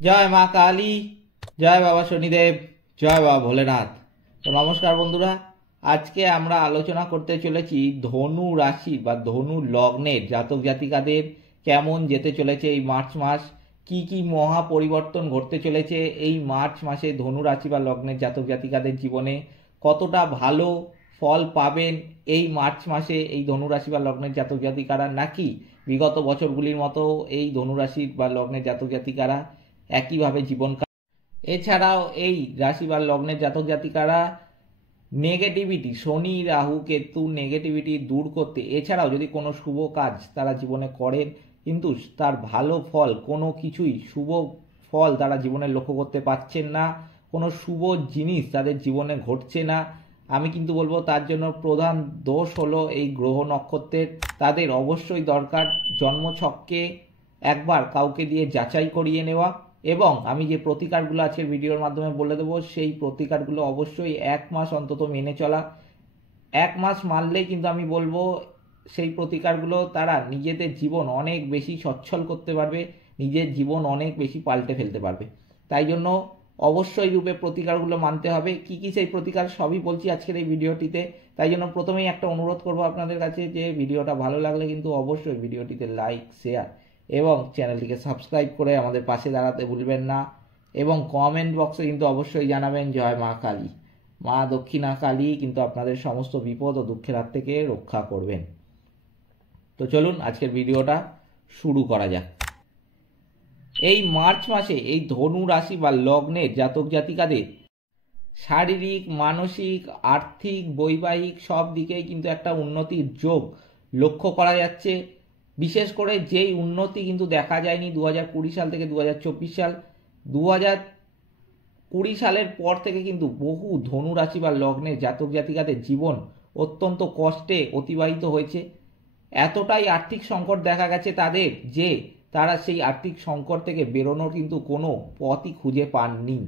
জয় মা কালী, জয় বাবা শনিদেব, জয় বাবা ভোলেনাথ। তো নমস্কার বন্ধুরা, আজকে আমরা আলোচনা করতে চলেছি ধনু রাশি বা ধনু লগ্নের জাতক জাতিকাদের কেমন যেতে চলেছে এই মার্চ মাস, কি কি মহা পরিবর্তন ঘটতে চলেছে এই মার্চ মাসে ধনু রাশি বা লগ্নের জাতক জাতিকাদের জীবনে, কতটা ভালো ফল পাবেন এই মার্চ মাসে এই ধনু রাশি বা লগ্নের জাতক জাতিকারা, নাকি বিগত বছরগুলির মতো এই ধনু রাশি বা লগ্নের জাতক জাতিকারা একইভাবে জীবন। এছাড়াও এই রাশি বা লগ্নের জাতক জাতিকারা নেগেটিভিটি, শনি রাহু কেতু নেগেটিভিটি দূর করতে, এছাড়াও যদি কোনো শুভ কাজ তারা জীবনে করেন কিন্তু তার ভালো ফল কোনো কিছুই শুভ ফল তারা জীবনে লক্ষ্য করতে পারছেন না, কোনো শুভ জিনিস তাদের জীবনে ঘটছে না, আমি কিন্তু বলবো তার জন্য প্রধান দোষ হলো এই গ্রহ নক্ষত্রের। তাদের অবশ্যই দরকার জন্মছককে একবার কাউকে দিয়ে যাচাই করিয়ে নেওয়া, এবং আমি যে প্রতিকারগুলো আজকের ভিডিওর মাধ্যমে বলে দেবো সেই প্রতিকারগুলো অবশ্যই 1 মাস অন্তত মেনে চলা। 1 মাস মানলেই কিন্তু আমি বলবো সেই প্রতিকারগুলো তারা নিজেদের জীবন অনেক বেশি সচ্ছল করতে পারবে, নিজের জীবন অনেক বেশি পাল্টে ফেলতে পারবে। তাই জন্য অবশ্যই রূপে প্রতিকারগুলো মানতে হবে। কি কি সেই প্রতিকার সবই বলছি আজকের এই ভিডিওটিতে। তাই জন্য প্রথমেই একটা অনুরোধ করব আপনাদের কাছে যে ভিডিওটা ভালো লাগলে কিন্তু অবশ্যই ভিডিওটিতে লাইক, শেয়ার এবং চ্যানেলটিকে সাবস্ক্রাইব করে আমাদের পাশে দাঁড়াতে ভুলবেন না, এবং কমেন্ট বক্সে কিন্তু অবশ্যই জানাবেন জয় মা কালী। মা দক্ষিণা কালী কিন্তু আপনাদের সমস্ত বিপদ ও দুঃখের হাত থেকে রক্ষা করবেন। তো চলুন আজকের ভিডিওটা শুরু করা যাক। এই মার্চ মাসে এই ধনু রাশি বা লগ্নের জাতক জাতিকাদের শারীরিক, মানসিক, আর্থিক, বৈবাহিক সব দিকেই কিন্তু একটা উন্নতির যোগ লক্ষ্য করা যাচ্ছে। বিশেষ করে যেই উন্নতি কিন্তু দেখা যায়নি 2020 সাল থেকে 2024 সাল, 2020 সালের পর থেকে কিন্তু বহু ধনু রাশি বা লগ্নের জাতক জাতিকাদের জীবন অত্যন্ত কষ্টে অতিবাহিত হয়েছে। এতটাই আর্থিক সংকট দেখা গেছে তাদের যে তারা সেই আর্থিক সংকট থেকে বেরোনোর কিন্তু কোনো পথই খুঁজে পাননি।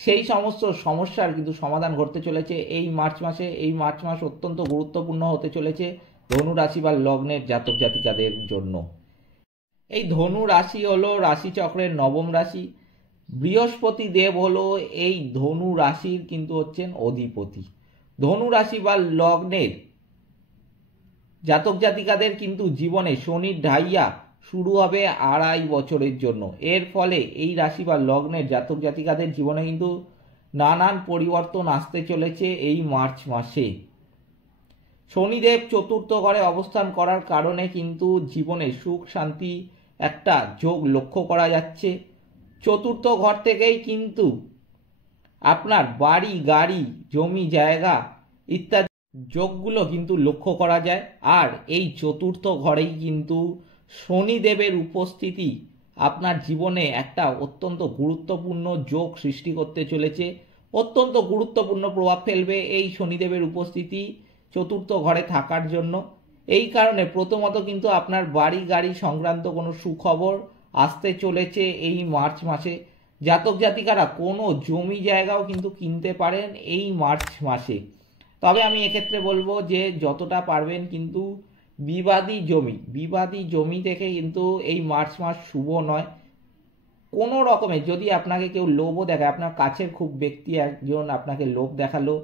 সেই সমস্ত সমস্যার কিন্তু সমাধান ঘটতে চলেছে এই মার্চ মাসে। এই মার্চ মাস অত্যন্ত গুরুত্বপূর্ণ হতে চলেছে ধনু রাশি বা লগ্নের জাতক জাতিকাদের জন্য। এই ধনু রাশি হলো রাশিচক্রের নবম রাশি। বৃহস্পতি দেব হলো এই ধনু রাশির কিন্তু হচ্ছেন অধিপতি। ধনু রাশি বা লগ্নের জাতক জাতিকাদের কিন্তু জীবনে শনির ঢাইয়া শুরু হবে 2.5 বছরের জন্য। এর ফলে এই রাশি বা লগ্নের জাতক জাতিকাদের জীবনে কিন্তু নানান পরিবর্তন আসতে চলেছে এই মার্চ মাসে। শনিদেব চতুর্থ ঘরে অবস্থান করার কারণে কিন্তু জীবনে সুখ শান্তি একটা যোগ লক্ষ্য করা যাচ্ছে। চতুর্থ ঘর থেকেই কিন্তু আপনার বাড়ি, গাড়ি, জমি জায়গা ইত্যাদি যোগগুলো কিন্তু লক্ষ্য করা যায়। আর এই চতুর্থ ঘরেই কিন্তু শনিদেবের উপস্থিতি আপনার জীবনে একটা অত্যন্ত গুরুত্বপূর্ণ যোগ সৃষ্টি করতে চলেছে। অত্যন্ত গুরুত্বপূর্ণ প্রভাব ফেলবে এই শনিদেবের উপস্থিতি চতুর্থ ঘরে থাকার জন্য। এই কারণে প্রথমত কিন্তু আপনার বাড়ি গাড়ি সংক্রান্ত কোনো সুখবর আসতে চলেছে এই মার্চ মাসে। জাতক জাতিকারা কোনো জমি জায়গাও কিন্তু কিনতে পারেন এই মার্চ মাসে। তবে আমি এক্ষেত্রে বলবো যে যতটা পারবেন কিন্তু বিবাদী জমি থেকে কিন্তু এই মার্চ মাস শুভ নয়। কোনো রকমের যদি আপনাকে কেউ লোভও দেখায়, আপনার কাছের খুব ব্যক্তি একজন আপনাকে লোভ দেখালো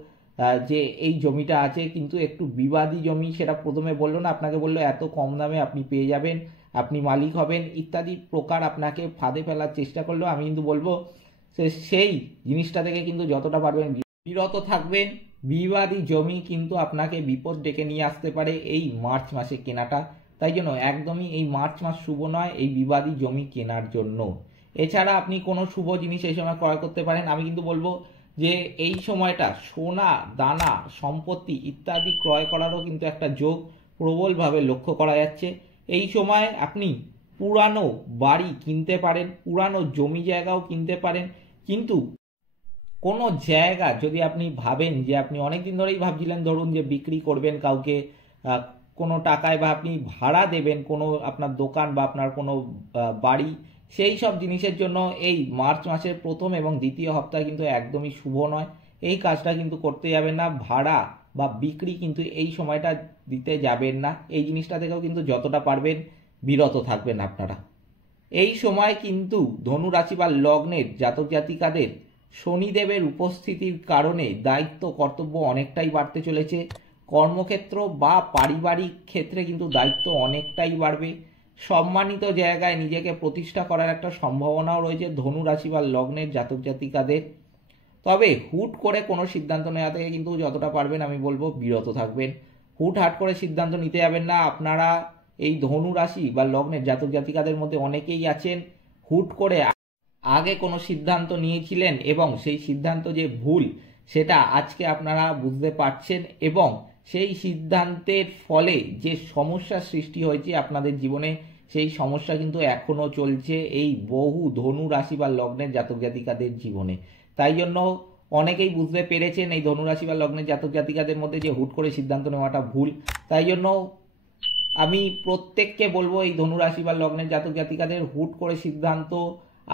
যে এই জমিটা আছে কিন্তু একটু বিবাদী জমি, সেটা প্রথমে বললো না, আপনাকে বললো এত কম দামে আপনি পেয়ে যাবেন, আপনি মালিক হবেন ইত্যাদি প্রকার আপনাকে ফাঁদে ফেলার চেষ্টা করলো, আমি কিন্তু বলবো সেই জিনিসটা থেকে কিন্তু যতটা পারবেন বিরত থাকবেন। বিবাদী জমি কিন্তু আপনাকে বিপদ ডেকে নিয়ে আসতে পারে এই মার্চ মাসে কেনাটা। তাই জন্য একদমই এই মার্চ মাস শুভ নয় এই বিবাদী জমি কেনার জন্য। এছাড়া আপনি কোনো শুভ জিনিস এই সময় ক্রয় করতে পারেন। আমি কিন্তু বলবো যে এই সময়টা সোনা দানা সম্পত্তি ইত্যাদি ক্রয় করারও কিন্তু একটা যোগ প্রবলভাবে লক্ষ্য করা যাচ্ছে। এই সময় আপনি পুরানো বাড়ি কিনতে পারেন, পুরানো জমি জায়গাও কিনতে পারেন। কিন্তু কোনো জায়গা যদি আপনি ভাবেন যে আপনি অনেক দিন ধরেই ভাবছিলেন, ধরুন যে বিক্রি করবেন কাউকে কোনো টাকায়, বা আপনি ভাড়া দেবেন কোনো আপনার দোকান বা আপনার কোনো বাড়ি, সেই সব জিনিসের জন্য এই মার্চ মাসের প্রথম এবং দ্বিতীয় সপ্তাহে কিন্তু একদমই শুভ নয়। এই কাজটা কিন্তু করতে যাবেন না। ভাড়া বা বিক্রি কিন্তু এই সময়টা দিতে যাবেন না। এই জিনিসটা থেকেও কিন্তু যতটা পারবেন বিরত থাকবেন আপনারা। এই সময় কিন্তু ধনু রাশি বা লগ্নের জাতক জাতিকাদের শনিদেবের উপস্থিতির কারণে দায়িত্ব কর্তব্য অনেকটাই বাড়তে চলেছে। কর্মক্ষেত্র বা পারিবারিক ক্ষেত্রে কিন্তু দায়িত্ব অনেকটাই বাড়বে। সম্মানিত জায়গায় নিজেকে প্রতিষ্ঠা করার একটা সম্ভাবনাও রয়েছে ধনু রাশি বা লগ্নের জাতক জাতিকাদের। তবে হুট করে কোনো সিদ্ধান্ত নেওয়া থেকে কিন্তু যতটা পারবেন আমি বলবো বিরত থাকবেন। হুটহাট করে সিদ্ধান্ত নিতে যাবেন না। আপনারা এই ধনু রাশি বা লগ্নের জাতক জাতিকাদের মধ্যে অনেকেই আছেন হুট করে আগে কোনো সিদ্ধান্ত নিয়েছিলেন এবং সেই সিদ্ধান্ত যে ভুল সেটা আজকে আপনারা বুঝতে পারছেন, এবং সেই সিদ্ধান্তের ফলে যে সমস্যার সৃষ্টি হয়েছে আপনাদের জীবনে সেই সমস্যা কিন্তু এখনও চলছে এই বহু ধনু রাশি বা লগ্নের জাতক জাতিকাদের জীবনে। তাই জন্য অনেকেই বুঝতে পেরেছেন এই ধনুরাশি বা লগ্নের জাতক জাতিকাদের মধ্যে যে হুট করে সিদ্ধান্ত নেওয়াটা ভুল। তাই জন্য আমি প্রত্যেককে বলবো এই ধনুরাশি বা লগ্নের জাতক জাতিকাদের হুট করে সিদ্ধান্ত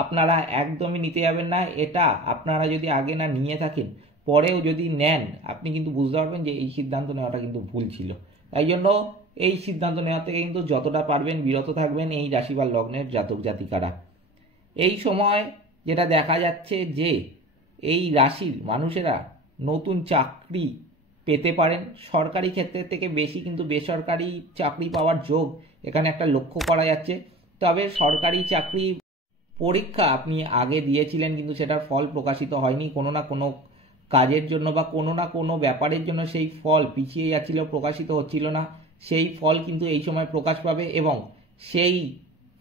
আপনারা একদমই নিতে যাবেন না। এটা আপনারা যদি আগে না নিয়ে থাকেন পরেও যদি নেন আপনি কিন্তু বুঝতে পারবেন যে এই সিদ্ধান্ত নেওয়াটা কিন্তু ভুল ছিল। তাই জন্য এই সিদ্ধান্ত নেওয়া থেকে কিন্তু যতটা পারবেন বিরত থাকবেন এই রাশি বা লগ্নের জাতক জাতিকারা। এই সময় যেটা দেখা যাচ্ছে যে এই রাশির মানুষেরা নতুন চাকরি পেতে পারেন। সরকারি ক্ষেত্রের থেকে বেশি কিন্তু বেসরকারি চাকরি পাওয়ার যোগ এখানে একটা লক্ষ্য করা যাচ্ছে। তবে সরকারি চাকরি পরীক্ষা আপনি আগে দিয়েছিলেন কিন্তু সেটার ফল প্রকাশিত হয়নি, কোনো না কোনো কাজের জন্য বা কোনো না কোনো ব্যাপারের জন্য সেই ফল পিছিয়ে যাচ্ছিল, প্রকাশিত হচ্ছিল না। সেই ফল কিন্তু এই সময় প্রকাশ পাবে এবং সেই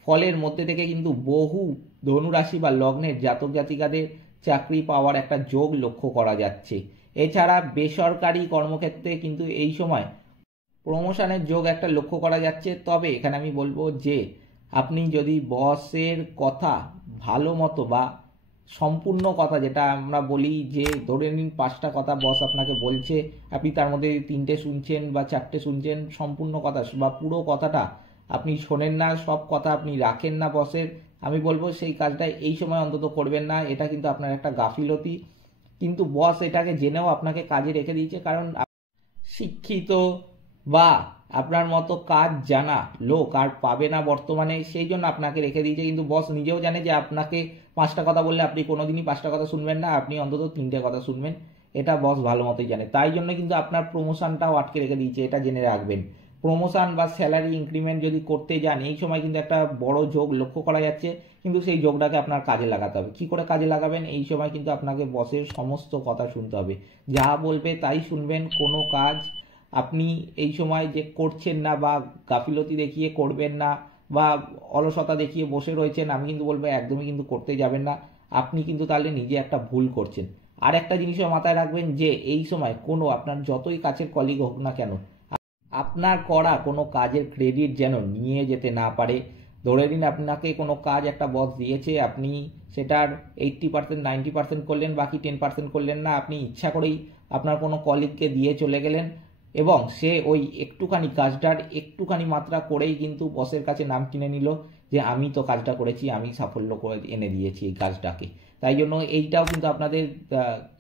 ফলের মধ্যে থেকে কিন্তু বহু ধনুরাশি বা লগ্নের জাতক জাতিকাদের চাকরি পাওয়ার একটা যোগ লক্ষ্য করা যাচ্ছে। এছাড়া বেসরকারি কর্মক্ষেত্রে কিন্তু এই সময় প্রমোশনের যোগ একটা লক্ষ্য করা যাচ্ছে। তবে এখানে আমি বলবো যে আপনি যদি বসের কথা ভালো মতো বা সম্পূর্ণ কথা, যেটা আমরা বলি যে ধরে নিন 5টা কথা বস আপনাকে বলছে, আপনি তার মধ্যে 3টে শুনছেন বা 4টে শুনছেন, সম্পূর্ণ কথা বা পুরো কথাটা আপনি শোনেন না, সব কথা আপনি রাখেন না বসের, আমি বলবো সেই কাজটা এই সময় অন্তত করবেন না। এটা কিন্তু আপনার একটা গাফিলতি। কিন্তু বস এটাকে জেনেও আপনাকে কাজে রেখে দিয়েছে, কারণ শিক্ষিত বা আপনার মতো কাজ জানা লোক আর পাবে না বর্তমানে, সেই জন্য আপনাকে রেখে দিয়েছে। কিন্তু বস নিজেও জানে যে আপনাকে 5টা কথা বললে আপনি কোনোদিনই 5টা কথা শুনবেন না, আপনি অন্তত 3টে কথা শুনবেন, এটা বস ভালো মতোই জানে। তাই জন্য কিন্তু আপনার প্রমোশনটাও আটকে রেখে দিয়েছে, এটা জেনে রাখবেন। প্রমোশন বা স্যালারি ইনক্রিমেন্ট যদি করতে যান এই সময় কিন্তু একটা বড় যোগ লক্ষ্য করা যাচ্ছে, কিন্তু সেই যোগটাকে আপনার কাজে লাগাতে হবে। কি করে কাজে লাগাবেন? এই সময় কিন্তু আপনাকে বসের সমস্ত কথা শুনতে হবে, যা বলবে তাই শুনবেন। কোনো কাজ আপনি এই সময় যে করছেন না বা গাফিলতি দেখিয়ে করবেন না বা অলসতা দেখিয়ে বসে রয়েছেন, আমি কিন্তু বলবো একদমই কিন্তু করতে যাবেন না। আপনি কিন্তু তাহলে নিজে একটা ভুল করছেন। আর একটা জিনিসও মাথায় রাখবেন যে এই সময় কোনো আপনার যতই কাছের কলিগ হোক না কেন, আপনার করা কোনো কাজের ক্রেডিট যেন নিয়ে যেতে না পারে। ধরে নিন আপনাকে কোনো কাজ একটা বস দিয়েছে, আপনি সেটার 80% 90% করলেন, বাকি 10% করলেন না, আপনি ইচ্ছা করেই আপনার কোনো কলিগকে দিয়ে চলে গেলেন এবং সে ওই একটুখানি কাজটার একটুখানি মাত্রা করেই কিন্তু বসের কাছে নাম কিনে নিল যে আমি তো কাজটা করেছি, আমি সাফল্য করে এনে দিয়েছি এই কাজটাকে। তাই জন্য এইটাও কিন্তু আপনাদের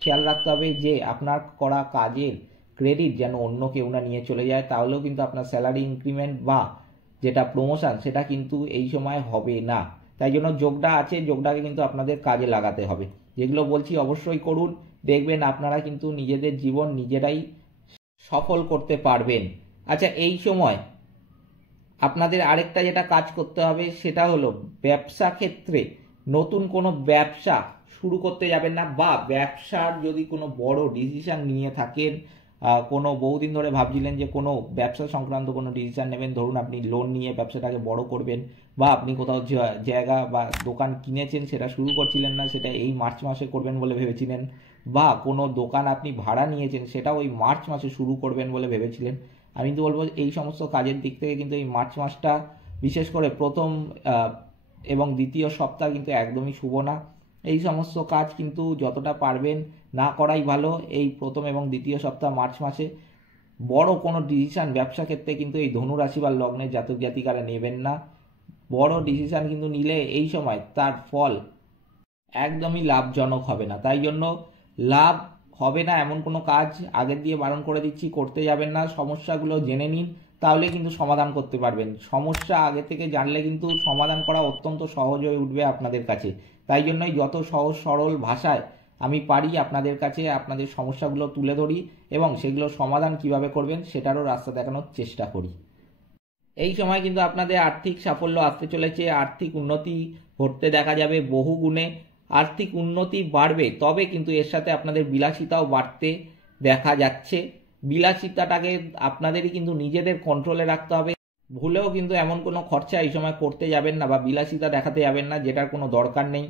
খেয়াল রাখতে হবে যে আপনার করা কাজের ক্রেডিট যেন অন্য কেউ না নিয়ে চলে যায়, তাহলেও কিন্তু আপনার স্যালারি ইনক্রিমেন্ট বা যেটা প্রমোশন সেটা কিন্তু এই সময় হবে না। তাই জন্য যোগটা আছে, যোগটাকে কিন্তু আপনাদের কাজে লাগাতে হবে। যেগুলো বলছি অবশ্যই করুন, দেখবেন আপনারা কিন্তু নিজেদের জীবন নিজেরাই সফল করতে পারবেন। আচ্ছা, এই সময় আপনাদের আরেকটা যেটা কাজ করতে হবে সেটা হলো ব্যবসা ক্ষেত্রে নতুন কোনো ব্যবসা শুরু করতে যাবেন না, বা ব্যবসার যদি কোনো বড় ডিসিশন নিয়ে থাকেন, কোনো বহুদিন ধরে ভাবছিলেন যে কোনো ব্যবসা সংক্রান্ত কোনো ডিসিশন নেবেন, ধরুন আপনি লোন নিয়ে ব্যবসাটাকে বড় করবেন, বা আপনি কোথাও জায়গা বা দোকান কিনেছেন সেটা শুরু করছিলেন না, সেটা এই মার্চ মাসে করবেন বলে ভেবেছিলেন, বা কোনো দোকান আপনি ভাড়া নিয়েছেন সেটাও ওই মার্চ মাসে শুরু করবেন বলে ভেবেছিলেন, আমি তো বলবো এই সমস্ত কাজের দিক থেকে কিন্তু এই মার্চ মাসটা বিশেষ করে প্রথম এবং দ্বিতীয় সপ্তাহ কিন্তু একদমই শুভ না। এই সমস্ত কাজ কিন্তু যতটা পারবেন না করাই ভালো। এই প্রথম এবং দ্বিতীয় সপ্তাহ মার্চ মাসে বড় কোনো ডিসিশন ব্যবসা ক্ষেত্রে কিন্তু এই ধনুরাশি বা লগ্নের জাতক জাতিকারা নেবেন না। বড় ডিসিশন কিন্তু নিলে এই সময় তার ফল একদমই লাভজনক হবে না। তাই জন্য লাভ হবে না এমন কোনো কাজ আগের দিয়ে বারণ করে দিচ্ছি করতে যাবেন না। সমস্যাগুলো জেনে নিন, তাহলে কিন্তু সমাধান করতে পারবেন। সমস্যা আগে থেকে জানলে কিন্তু সমাধান করা অত্যন্ত সহজ হয়ে উঠবে আপনাদের কাছে। তাই জন্যই যত সহজ সরল ভাষায় আমি পারি আপনাদের কাছে আপনাদের সমস্যাগুলো তুলে ধরি এবং সেগুলো সমাধান কিভাবে করবেন সেটারও রাস্তা দেখানোর চেষ্টা করি। এই সময় কিন্তু আপনাদের আর্থিক সাফল্য আসতে চলেছে, আর্থিক উন্নতি ঘটতে দেখা যাবে বহু গুণে। আর্থিক উন্নতি বাড়বে, তবে কিন্তু এর সাথে আপনাদের বিলাসিতাও বাড়তে দেখা যাচ্ছে। বিলাসিতাটাকে আপনাদেরই কিন্তু নিজেদের কন্ট্রোলে রাখতে হবে। ভুলেও কিন্তু এমন কোনো খরচা এই সময় করতে যাবেন না বা বিলাসিতা দেখাতে যাবেন না যেটার কোনো দরকার নেই।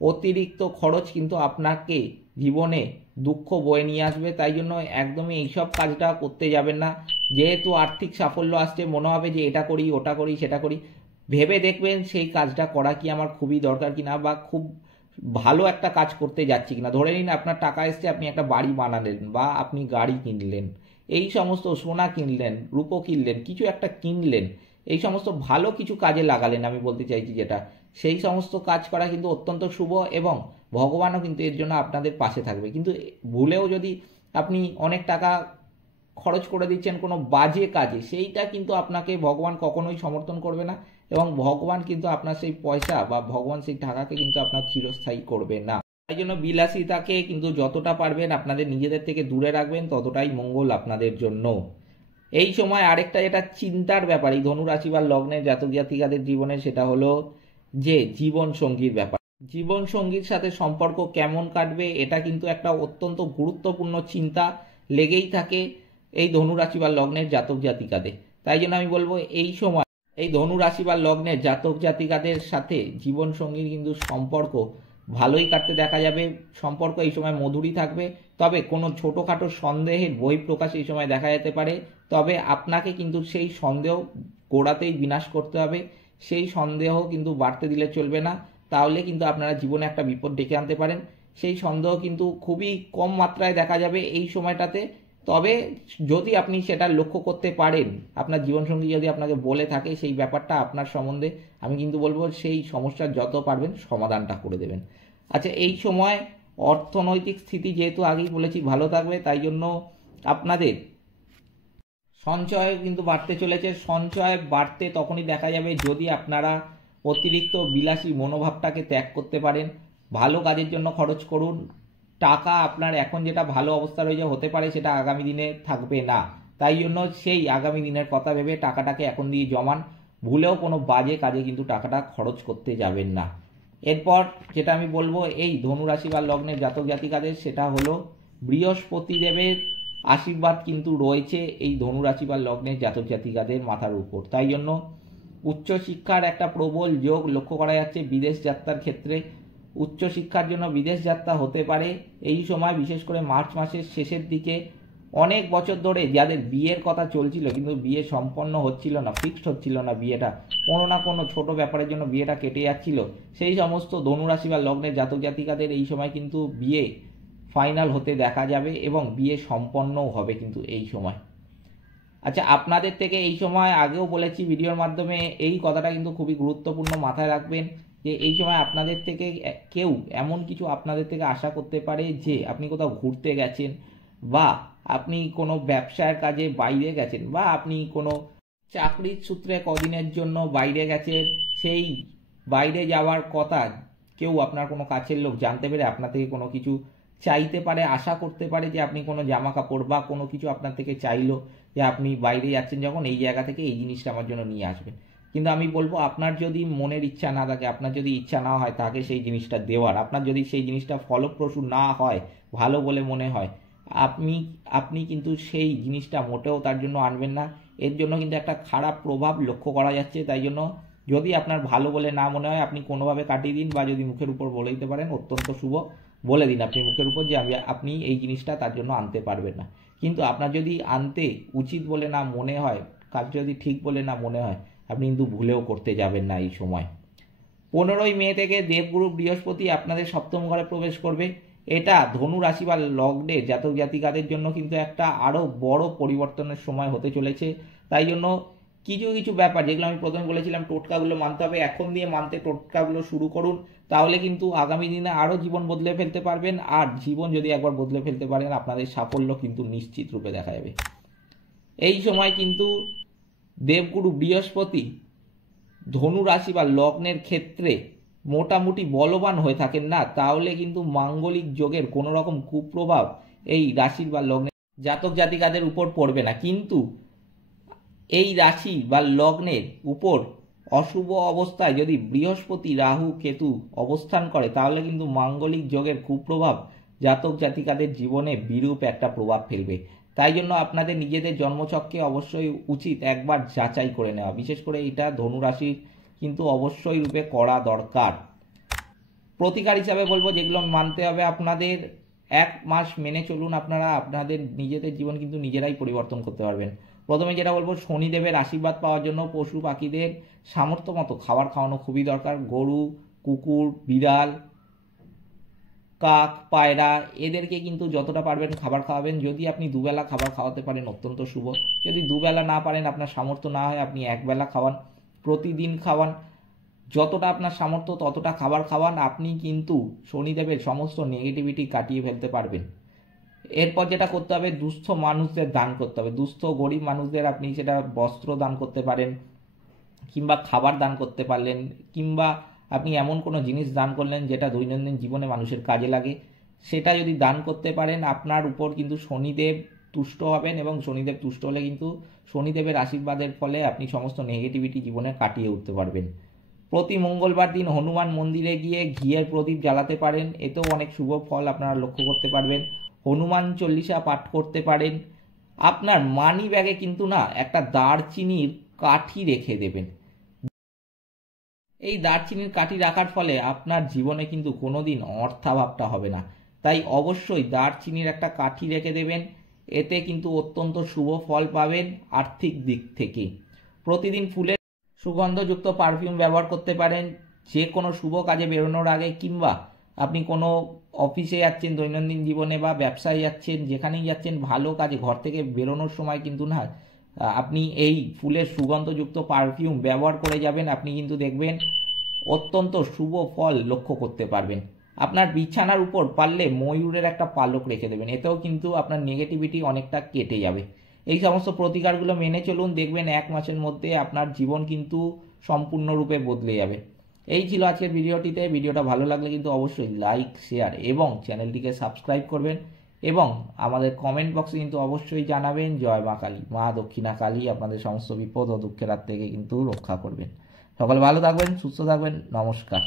অতিরিক্ত খরচ কিন্তু আপনাকে জীবনে দুঃখ বয়ে নিয়ে আসবে। তাই জন্য একদমই এইসব কাজটা করতে যাবেন না। যেহেতু আর্থিক সাফল্য আসছে, মনে হবে যে এটা করি ওটা করি সেটা করি, ভেবে দেখবেন সেই কাজটা করা কি আমার খুবই দরকার কিনা বা খুব ভালো একটা কাজ করতে যাচ্ছি কিনা। ধরে নিন আপনার টাকা এসছে, আপনি একটা বাড়ি বানালেন বা আপনি গাড়ি কিনলেন, এই সমস্ত সোনা কিনলেন, রূপো কিনলেন, কিছু একটা কিনলেন, এই সমস্ত ভালো কিছু কাজে লাগালেন। আমি বলতে চাইছি যেটা, সেই সমস্ত কাজ করা কিন্তু অত্যন্ত শুভ এবং ভগবানও কিন্তু এর জন্য আপনাদের পাশে থাকবে। কিন্তু ভুলেও যদি আপনি অনেক টাকা খরচ করে দিচ্ছেন কোনো বাজে কাজে, সেইটা কিন্তু আপনাকে ভগবান কখনোই সমর্থন করবে না এবং ভগবান কিন্তু আপনার সেই পয়সা বা ভগবান সেই টাকাকে কিন্তু আপনার চিরস্থায়ী করবে না। তাই জন্য বিলাসিতাকে কিন্তু যতটা পারবেন আপনাদের নিজেদের থেকে দূরে রাখবেন, ততটাই মঙ্গল আপনাদের জন্য। এই সময় আরেকটা যেটা চিন্তার ব্যাপার এই ধনুরাশি বা লগ্নের জাতক জাতিকাদের জীবনে, সেটা হলো যে জীবন সঙ্গীর ব্যাপার। জীবন সঙ্গীর সাথে সম্পর্ক কেমন কাটবে, এটা কিন্তু একটা অত্যন্ত গুরুত্বপূর্ণ চিন্তা লেগেই থাকে এই ধনুরাশি বা লগ্নের জাতক জাতিকাদের। তাই জন্য আমি বলবো এই সময় এই ধনুরাশি বা লগ্নের জাতক জাতিকাদের সাথে জীবন সঙ্গীর কিন্তু সম্পর্ক ভালোই কাটতে দেখা যাবে। সম্পর্ক এই সময় মধুরই থাকবে, তবে কোনো ছোটোখাটো সন্দেহের বহিঃপ্রকাশ এই সময় দেখা যেতে পারে। তবে আপনাকে কিন্তু সেই সন্দেহ গোড়াতেই বিনাশ করতে হবে, সেই সন্দেহ কিন্তু বাড়তে দিলে চলবে না, তাহলে কিন্তু আপনারা জীবনে একটা বিপদ ডেকে আনতে পারেন। সেই সন্দেহ কিন্তু খুবই কম মাত্রায় দেখা যাবে এই সময়টাতে। তবে যদি আপনি সেটা লক্ষ্য করতে পারেন, আপনার জীবনসঙ্গী যদি আপনাকে বলে থাকে সেই ব্যাপারটা আপনার সম্বন্ধে, আমি কিন্তু বলবো সেই সমস্যার যত পারবেন সমাধানটা করে দেবেন। আচ্ছা, এই সময় অর্থনৈতিক স্থিতি যেহেতু আগেই বলেছি ভালো থাকবে, তাই জন্য আপনাদের সঞ্চয় কিন্তু বাড়তে চলেছে। সঞ্চয় বাড়তে তখনই দেখা যাবে যদি আপনারা অতিরিক্ত বিলাসী মনোভাবটাকে ত্যাগ করতে পারেন। ভালো কাজের জন্য খরচ করুন। টাকা আপনার এখন যেটা ভালো অবস্থা রয়েছে, হতে পারে সেটা আগামী দিনে থাকবে না। তাই জন্য সেই আগামী দিনের কথা ভেবে টাকাটাকে এখন দিয়ে জমান। ভুলেও কোনো বাজে কাজে কিন্তু টাকাটা খরচ করতে যাবেন না। এরপর যেটা আমি বলবো এই ধনুরাশি বা লগ্নের জাতক জাতিকাদের, সেটা হলো বৃহস্পতি দেবের আশীর্বাদ কিন্তু রয়েছে এই ধনুরাশি বা লগ্নের জাতক জাতিকাদের মাথার উপর। তাই জন্য উচ্চশিক্ষার একটা প্রবল যোগ লক্ষ্য করা যাচ্ছে। বিদেশ যাত্রার ক্ষেত্রে উচ্চশিক্ষার জন্য বিদেশ যাত্রা হতে পারে এই সময়, বিশেষ করে মার্চ মাসের শেষের দিকে। অনেক বছর ধরে যাদের বিয়ের কথা চলছিল কিন্তু বিয়ে সম্পন্ন হচ্ছিল না, ফিক্সড হচ্ছিল না বিয়েটা, কোনো না কোনো ছোট ব্যাপারের জন্য বিয়েটা কেটে যাচ্ছিল, সেই সমস্ত ধনুরাশি বা লগ্নের জাতক জাতিকাদের এই সময় কিন্তু বিয়ে ফাইনাল হতে দেখা যাবে এবং বিয়ে সম্পন্নও হবে কিন্তু এই সময়। আচ্ছা, আপনাদের থেকে এই সময় আগেও বলেছি ভিডিওর মাধ্যমে, এই কথাটা কিন্তু খুবই গুরুত্বপূর্ণ, মাথায় রাখবেন যে এই সময় আপনাদের থেকে কেউ এমন কিছু আপনাদের থেকে আশা করতে পারে যে আপনি কোথাও ঘুরতে গেছেন বা আপনি কোনো ব্যবসার কাজে বাইরে গেছেন বা আপনি কোনো চাকরির সূত্রে কদিনের জন্য বাইরে গেছেন। সেই বাইরে যাওয়ার কথা কেউ আপনার কোনো কাছের লোক জানতে পেরে আপনার থেকে কোনো কিছু চাইতে পারে, আশা করতে পারে যে আপনি কোনো জামা কাপড় বা কোনো কিছু আপনার থেকে চাইলো যে আপনি বাইরে যাচ্ছেন যখন এই জায়গা থেকে এই জিনিসটা আমার জন্য নিয়ে আসবেন। কিন্তু আমি বলবো আপনার যদি মনের ইচ্ছা না থাকে, আপনার যদি ইচ্ছা না হয় তাকে সেই জিনিসটা দেওয়ার, আপনার যদি সেই জিনিসটা ফলপ্রসূ না হয়, ভালো বলে মনে হয়, আপনি কিন্তু সেই জিনিসটা মোটেও তার জন্য আনবেন না। এর জন্য কিন্তু একটা খারাপ প্রভাব লক্ষ্য করা যাচ্ছে। তাই জন্য যদি আপনার ভালো বলে না মনে হয় আপনি কোনোভাবে কাটিয়ে দিন, বা যদি মুখের উপর বলে দিতে পারেন অত্যন্ত শুভ, বলে দিন আপনি মুখের উপর যে আপনি এই জিনিসটা তার জন্য আনতে পারবেন না। কিন্তু আপনার যদি আনতে উচিত বলে না মনে হয়, কাজ যদি ঠিক বলে না মনে হয়, আপনি কিন্তু ভুলেও করতে যাবেন না এই সময়। 15ই মে থেকে দেবগুরু বৃহস্পতি আপনাদের সপ্তম ঘরে প্রবেশ করবে। এটা ধনু রাশি বা লগ্নের জাতক জাতিকাদের জন্য কিন্তু একটা আরো বড় পরিবর্তনের সময় হতে চলেছে। তাই জন্য কিছু কিছু ব্যাপার যেগুলো আমি প্রথমে বলেছিলাম টোটকাগুলো মানতে হবে, এখন দিয়ে মানতে টোটকাগুলো শুরু করুন, তাহলে কিন্তু আগামী দিনে আরো জীবন বদলে ফেলতে পারবেন। আর জীবন যদি একবার বদলে ফেলতে পারেন, আপনাদের সাফল্য কিন্তু নিশ্চিত রূপে দেখা যাবে। এই সময় কিন্তু দেবগুরু বৃহস্পতি ধনু রাশি বা লগ্নের ক্ষেত্রে মোটামুটি বলবান হয়ে থাকেন না, তাহলে কিন্তু মাঙ্গলিক যোগের কোনো রকম কুপ্রভাব এই রাশির বা লগ্নের জাতক জাতিকাদের উপর পড়বে না। কিন্তু এই রাশি বা লগ্নের উপর অশুভ অবস্থায় যদি বৃহস্পতি রাহু কেতু অবস্থান করে, তাহলে কিন্তু মাঙ্গলিক যোগের কুপ্রভাব জাতক জাতিকাদের জীবনে বিরূপ একটা প্রভাব ফেলবে। তাই জন্য আপনাদের নিজেদের জন্মছককে অবশ্যই উচিত একবার যাচাই করে নেওয়া, বিশেষ করে এটা ধনু রাশির কিন্তু অবশ্যই রূপে করা দরকার। প্রতিকার হিসাবে বলবো যেগুলো মানতে হবে আপনাদের, 1 মাস মেনে চলুন, আপনারা আপনাদের নিজেদের জীবন কিন্তু নিজেরাই পরিবর্তন করতে পারবেন। প্রথমে যেটা বলবো, শনিদেবের আশীর্বাদ পাওয়ার জন্য পশু পাখিদের সামর্থ্য মতো খাবার খাওয়ানো খুবই দরকার। গরু, কুকুর, বিড়াল, কাক, পায়রা এদেরকে কিন্তু যতটা পারবেন খাবার খাওয়াবেন। যদি আপনি দুবেলা খাবার খাওয়াতে পারেন অত্যন্ত শুভ। যদি দুবেলা না পারেন, আপনার সামর্থ্য না হয়, আপনি একবেলা খাওয়ান, প্রতিদিন খাওয়ান, যতটা আপনার সামর্থ্য ততটা খাবার খাওয়ান। আপনি কিন্তু শনিদেবের সমস্ত নেগেটিভিটি কাটিয়ে ফেলতে পারবেন। এরপর যেটা করতে হবে, দুস্থ মানুষদের দান করতে হবে। দুস্থ গরিব মানুষদের আপনি সেটা বস্ত্র দান করতে পারেন, কিংবা খাবার দান করতে পারলেন, কিংবা আপনি এমন কোনো জিনিস দান করলেন যেটা দৈনন্দিন জীবনে মানুষের কাজে লাগে, সেটা যদি দান করতে পারেন, আপনার উপর কিন্তু শনিদেব তুষ্ট হবেন। এবং শনিদেব তুষ্ট হলে কিন্তু শনিদেবের আশীর্বাদের ফলে আপনি সমস্ত নেগেটিভিটি জীবনে কাটিয়ে উঠতে পারবেন। প্রতি মঙ্গলবার দিন হনুমান মন্দিরে গিয়ে ঘিয়ের প্রদীপ জ্বালাতে পারেন, এতেও অনেক শুভ ফল আপনারা লক্ষ্য করতে পারবেন। হনুমান চল্লিশা পাঠ করতে পারেন। আপনার মানি ব্যাগে কিন্তু না একটা দারচিনির কাঠি রেখে দেবেন। এই দারচিনির কাঠি রাখার ফলে আপনার জীবনে কিন্তু কোনোদিন অর্থাভাবটা হবে না। তাই অবশ্যই দারচিনির একটা কাঠি রেখে দেবেন, এতে কিন্তু অত্যন্ত শুভ ফল পাবেন আর্থিক দিক থেকে। প্রতিদিন ফুলের সুগন্ধযুক্ত পারফিউম ব্যবহার করতে পারেন যে কোনো শুভ কাজে বেরোনোর আগে, কিংবা আপনি কোনো অফিসে যাচ্ছেন দৈনন্দিন জীবনে, বা ব্যবসায় যাচ্ছেন, যেখানেই যাচ্ছেন ভালো কাজে ঘর থেকে বেরোনোর সময় কিন্তু না আপনি এই ফুলের সুগন্ধযুক্ত পারফিউম ব্যবহার করে যাবেন। আপনি কিন্তু দেখবেন অত্যন্ত শুভ ফল লক্ষ্য করতে পারবেন। আপনার বিছানার উপর পারলে ময়ূরের একটা পালক রেখে দেবেন, এতেও কিন্তু আপনার নেগেটিভিটি অনেকটা কেটে যাবে। এই সমস্ত প্রতিকারগুলো মেনে চলুন, দেখবেন 1 মাসের মধ্যে আপনার জীবন কিন্তু সম্পূর্ণরূপে বদলে যাবে। এই ছিল আজকের ভিডিওটিতে। ভিডিওটা ভালো লাগলে কিন্তু অবশ্যই লাইক, শেয়ার এবং চ্যানেলটিকে সাবস্ক্রাইব করবেন। এবং আমাদের কমেন্ট বক্সে কিন্তু অবশ্যই জানাবেন জয় মা কালী, মা দক্ষিণা কালী আপনাদের সমস্ত বিপদ ও দুঃখের হাত থেকে কিন্তু রক্ষা করবেন। সকলে ভালো থাকবেন, সুস্থ থাকবেন, নমস্কার।